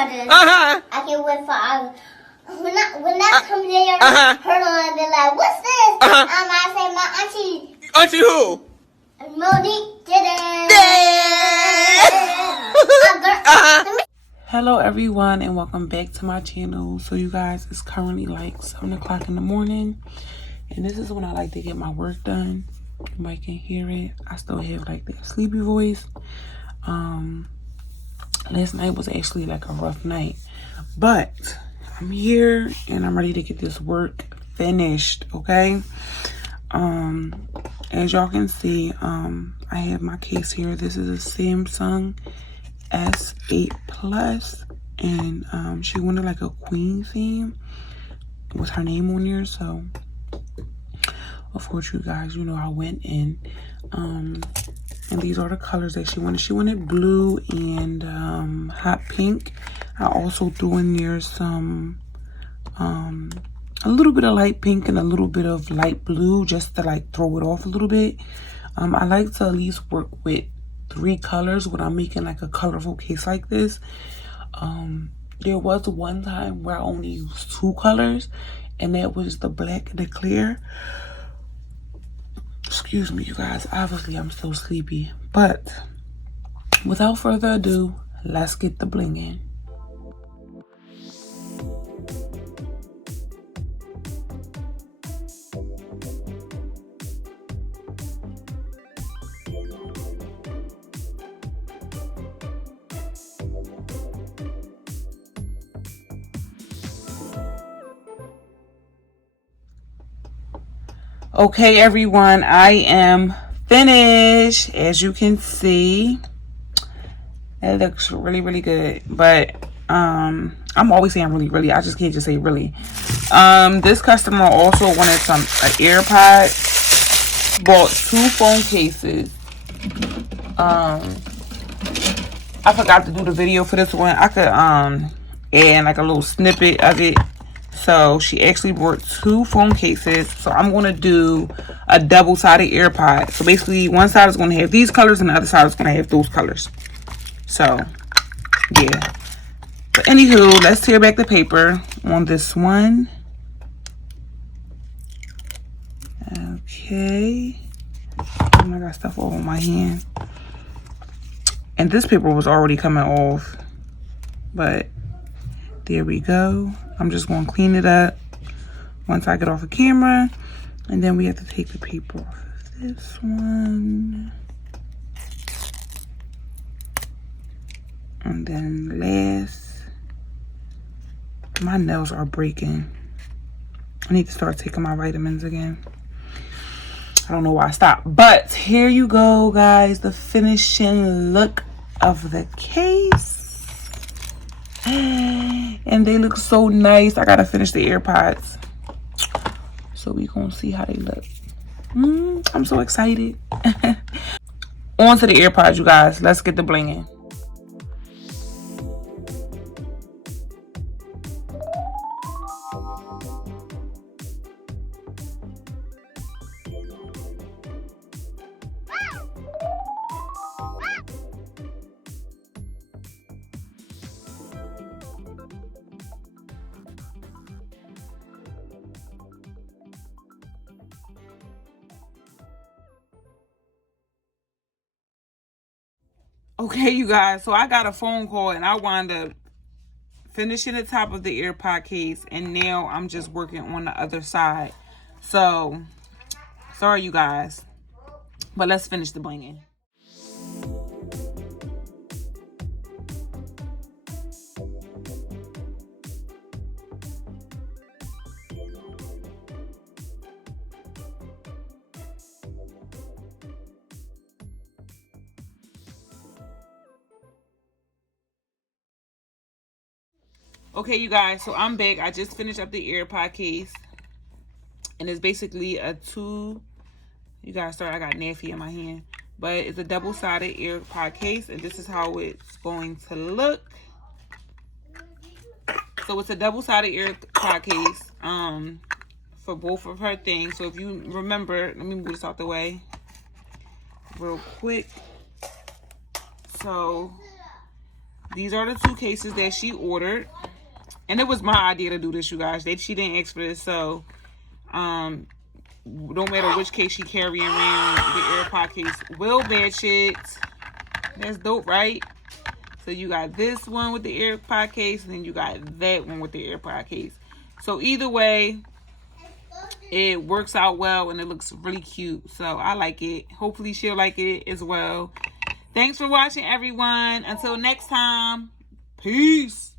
chargers. I can wait for hours. When that comes in your her on, they're like, what's this? I say, my auntie. Auntie who? Monique did it. Hello everyone and welcome back to my channel. So you guys, it's currently like 7 o'clock in the morning and this is when I like to get my work done. You might can hear it. I still have like that sleepy voice. Last night was actually like a rough night, but I'm here and I'm ready to get this work finished. Okay, as y'all can see, I have my case here. This is a Samsung S8 Plus, and she wanted like a queen theme with her name on here. So of course, you guys, you know, I went in, and these are the colors that she wanted. She wanted blue and hot pink. I also threw in there some a little bit of light pink and a little bit of light blue, just to like throw it off a little bit. I like to at least work with 3 colors when I'm making like a colorful case like this. There was one time where I only used 2 colors, and that was the black and the clear. Excuse me, you guys. Obviously, I'm still sleepy. But without further ado, let's get the bling in. Okay, everyone, I am finished. As you can see, it looks really, really good. But I'm always saying really. I just can't just say really. This customer also wanted some AirPod. Bought 2 phone cases. I forgot to do the video for this one. I could add like a little snippet of it. So she actually bought 2 phone cases. So I'm going to do a double-sided AirPod. So basically one side is going to have these colors and the other side is going to have those colors. So yeah. But anywho, let's tear back the paper on this one. Okay. Oh, I got stuff all on my hand. And this paper was already coming off. But there we go. I'm just going to clean it up once I get off the camera. And then we have to take the paper off of this one. And then last, my nails are breaking. I need to start taking my vitamins again. I don't know why I stopped. But here you go, guys. The finishing look of the case. And they look so nice. I gotta finish the AirPods, so we gonna see how they look. I'm so excited. On to the AirPods, you guys. Let's get the bling in. Okay, you guys, so I got a phone call and I wound up finishing the top of the AirPod case, and now I'm just working on the other side. So, sorry you guys, but let's finish the blinging. Okay, you guys, so I'm back. I just finished up the AirPod case. And it's basically a 2... You guys, sorry, I got nappy in my hand. But it's a double-sided AirPod case. And this is how it's going to look. So it's a double-sided AirPod case for both of her things. So if you remember, let me move this out the way real quick. So these are the 2 cases that she ordered. And it was my idea to do this, you guys. She didn't ask for this, so no matter which case she carrying around, the AirPod case will match it. That's dope, right? So you got this one with the AirPod case, and then you got that one with the AirPod case. So either way, it works out well, and it looks really cute. So I like it. Hopefully she'll like it as well. Thanks for watching, everyone. Until next time, peace.